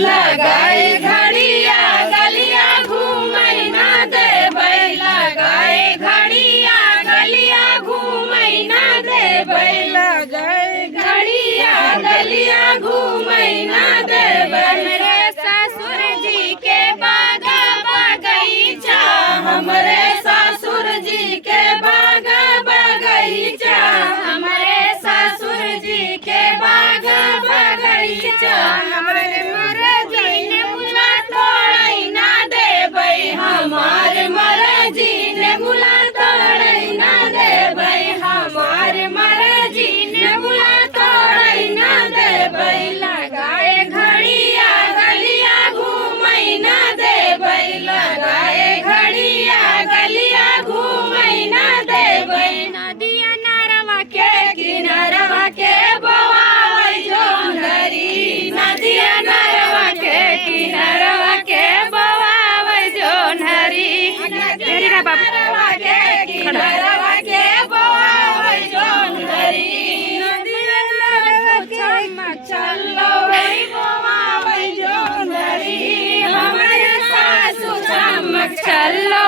लगाए घड़िया गलिया घूमई ना देबै लगाए घड़िया गलिया घूमई ना देबै लगाए घड़िया गलिया घूमई ना देबै हमरे ससुर जी के बागा बगीचा हमरे ससुर जी के बागा बगीचा हमरे ससुर जी के बागा बगीचा हमरे मर्जी ने मुला तोड़ई ना देबै हमार मर्जी ने मुला तोड़ई ना देबै हमार मर्जी ने मुला तोड़ई ना देबै लगाए घड़िया गलिया घूमई ना देबै लगाए घड़िया गलिया घूमई ना देबै नदिया नारवा के किनारवा के बवावै जोंधरी नदिया नारवा के किनारवा के बवावै जोंधरी नदिया नारवा के किनारवा के बवावै जोंधरी नदिया नारवा के चलो वही बवावै जोंधरी हमरे सासु चमक चलो